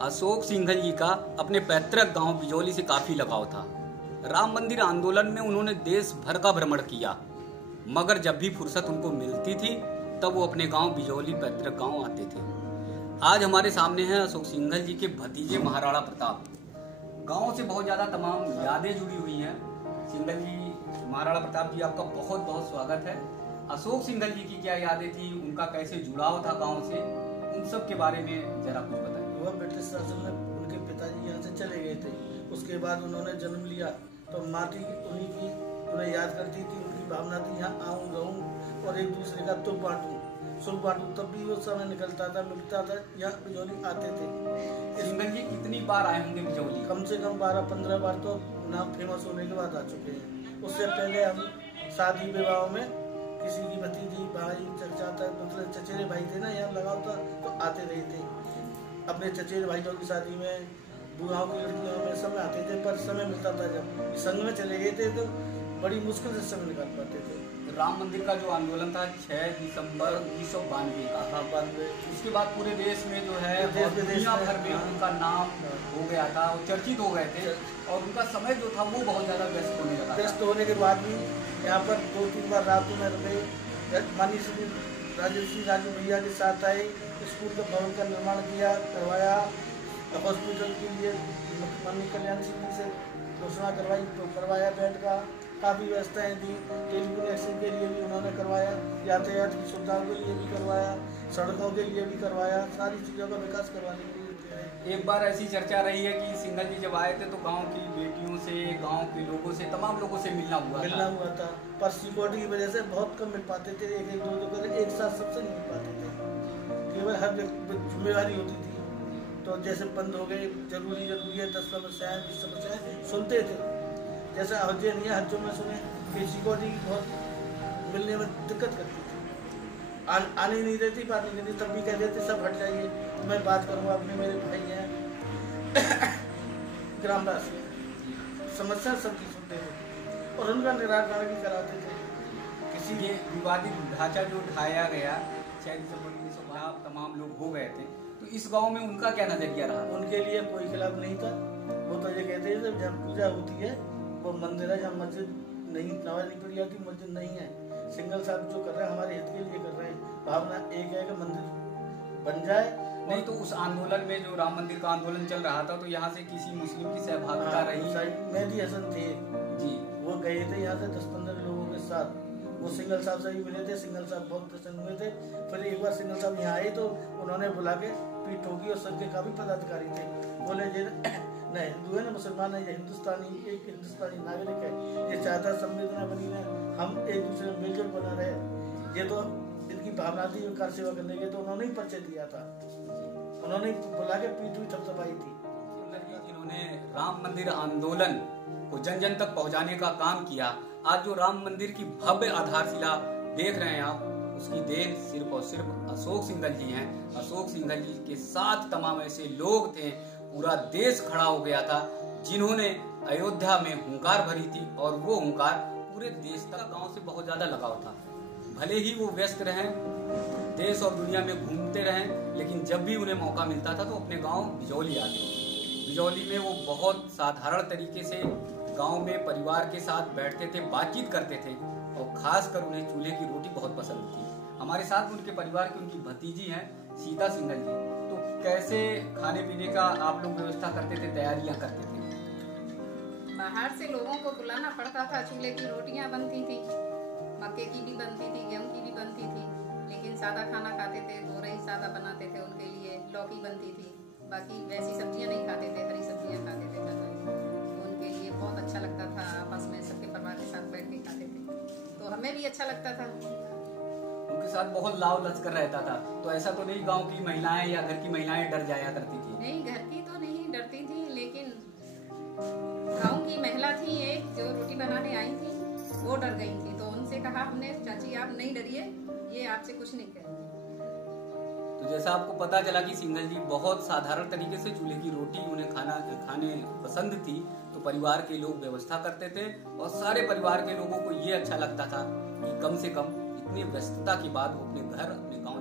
अशोक सिंघल जी का अपने पैतृक गांव बिजौली से काफ़ी लगाव था। राम मंदिर आंदोलन में उन्होंने देश भर का भ्रमण किया, मगर जब भी फुर्सत उनको मिलती थी तब वो अपने गांव बिजौली पैतृक गांव आते थे। आज हमारे सामने हैं अशोक सिंघल जी के भतीजे महाराणा प्रताप। गांव से बहुत ज़्यादा तमाम यादें जुड़ी हुई हैं। सिंघल जी, महाराणा प्रताप जी, आपका बहुत बहुत स्वागत है। अशोक सिंघल जी की क्या यादें थी, उनका कैसे जुड़ाव था गांव से, उन सब के बारे में जरा कुछ बताइए। वह ब्रिटिश शासन में उनके पिताजी यहाँ से चले गए थे। उसके बाद उन्होंने जन्म लिया तो माटी उन्हीं की उन्हें याद करती थी। उनकी भावना थी यहाँ आऊँ रहूँ और एक दूसरे का दुख बांटूँ, सुख बांटूँ। तब भी वो समय निकलता था, मिलता था, यहाँ बिजौली आते थे। सिंघल जी कितनी बार आए होंगे बिजौली? कम से कम 12-15 बार तो नाम फेमस होने के बाद आ चुके हैं। उससे पहले हम शादी विवाह में किसी की भतीजी, भाई, चचा, मतलब चचेरे भाई थे ना, यहाँ लगाव था तो आते रहे थे। अपने चचेरे भाइयों की शादी में, बुआओं की लड़कियों में सब आते थे, पर समय मिलता था। जब संघ में चले गए थे तो बड़ी मुश्किल से समय निकाल पाते थे। राम मंदिर का जो आंदोलन था 6 दिसंबर 1992 का, हाँ, 92। उसके बाद पूरे देश में जो है दुनिया भर में उनका नाम हो गया था और चर्चित हो गए थे, और उनका समय जो था वो बहुत ज़्यादा व्यस्त होने लगा। व्यस्त होने के बाद भी यहाँ पर 2-3 बार रातों में रुके। माननीय श्री राजर्षि राजू भैया के साथ आए, स्कूल का भवन का निर्माण किया, करवाया। हॉस्पिटल के लिए माननीय कल्याण सिंह जी से घोषणा करवाई तो करवाया। बेड का काफ़ी व्यवस्थाएं दी। टेलीकनेक्शन के लिए भी उन्होंने करवाया, यातायात की सुविधाओं के लिए भी करवाया, सड़कों के लिए भी करवाया, सारी चीज़ों का विकास करवाने के लिए। एक बार ऐसी चर्चा रही है कि सिंघल जी जब आए थे तो गांव की बेटियों से, गांव के लोगों से, तमाम लोगों से मिलना हुआ था, पर सिक्योरिटी की वजह से बहुत कम मिल पाते थे। एक दो कर एक साथ सबसे नहीं मिल पाते थे। केवल हर जिम्मेवारी होती थी तो जैसे बंद हो गए, जरूरी है, 10 समस्याएं 20 समस्याएं सुनते थे। जैसे हजे नहीं है, हजों में सुने कि सिक्योरिटी बहुत मिलने में दिक्कत करती थी, आने नहीं देती, बात नहीं करती। तब भी कह देते सब हट जाइए, मैं बात करूँगा, अपने मेरे भाई हैं ग्रामवासी हैं, समस्या सबकी सुनते थे और उनका निराकरण भी कराते थे। किसी ये विवादित ढांचा जो उठाया गया 6 दिसंबर 1992, तमाम लोग हो गए थे, तो इस गांव में उनका क्या नजरिया रहा? उनके लिए कोई खिलाफ नहीं था। वो तो ये कहते थे जब पूजा होती है वो मंदिर है, जहाँ मस्जिद नहीं, नमाज नहीं पढ़ी जाती, मस्जिद नहीं है। सिंघल साहब जो कर रहे हैं हमारे हित के लिए कर रहे हैं। भावना एक है कि मंदिर बन जाए। नहीं तो उस आंदोलन में, जो राम मंदिर का आंदोलन चल रहा था, तो यहाँ से किसी मुस्लिम की सहभागिता रही? मेहदी हसन थे जी, वो गए थे यहाँ से 10-15 लोगों के साथ। वो सिंघल साहब से भी मिले थे। सिंघल साहब बहुत प्रसन्न हुए थे। फिर एक बार सिंघल साहब यहाँ आए तो उन्होंने बुला के पीठ ठोकी और संघ के काफी पदाधिकारी थे। बोले जे न हिंदू है न मुसलमान है, ये हिंदुस्तानी, एक हिंदुस्तानी नागरिक है। ये चाहता संवेदना बनी है, हम एक दूसरे में मिलजुल बना रहे। ये तो इनकी भावना थी कार सेवा करने के, तो उन्होंने ही परिचय दिया था। उन्होंने बुला के पीठ हुई थपथपाई थी। जिन्होंने राम मंदिर आंदोलन को जन जन तक पहुंचाने का काम किया। आज जो राम मंदिर की भव्य आधारशिला देख रहे हैं आप, उसकी देन सिर्फ और सिर्फ अशोक सिंघल जी हैं। अशोक सिंघल जी के साथ तमाम ऐसे लोग थे, पूरा देश खड़ा हो गया था, जिन्होंने अयोध्या में हुंकार भरी थी, और वो हुंकार पूरे देश तक। गांव से बहुत ज्यादा लगाव था। भले ही वो व्यस्त रहें, देश और दुनिया में घूमते रहें, लेकिन जब भी उन्हें मौका मिलता था तो अपने गांव बिजौली आते। बिजौली में वो बहुत साधारण तरीके से गांव में परिवार के साथ बैठते थे, बातचीत करते थे, और खासकर उन्हें चूल्हे की रोटी बहुत पसंद थी। हमारे साथ उनके परिवार की उनकी भतीजी हैं सीता सिंघल जी। तो कैसे खाने पीने का आप लोग व्यवस्था करते थे, तैयारियां करते थे? बाहर से लोगों को बुलाना पड़ता था। चूल्हे की रोटियां बनती थी, मक्के की भी बनती थी, गेहूं की भी बनती थी, लेकिन सादा खाना खाते थे। दोरही सादा बनाते थे उनके लिए, लौकी बनती थी। बाकी वैसी सब्जियां नहीं खाते थे, हरी सब्जियां खाते थे ज़्यादा। तो उनके लिए बहुत अच्छा लगता था, आपस में सबके परिवार के साथ बैठ के खाते थे, तो हमें भी अच्छा लगता था। उनके साथ बहुत लाव लश्कर रहता था। तो ऐसा तो नहीं गांव की महिलाएं या घर की महिलाएं डर जाया करती थी? नहीं, घर की तो नहीं डरती थी, लेकिन गांव की महिला थी एक जो रोटी बनाने आई थी, वो डर गई थी। तो उनसे कहा हमने, चाची आप नहीं डरिए, ये आपसे कुछ नहीं कहेंगे। तो जैसा आपको पता चला कि सिंघल जी बहुत साधारण तरीके से चूल्हे की रोटी उन्हें खाने पसंद थी, तो परिवार के लोग व्यवस्था करते थे, और सारे परिवार के लोगों को ये अच्छा लगता था कि कम से कम इतनी व्यस्तता के बाद वो अपने घर, अपने गांव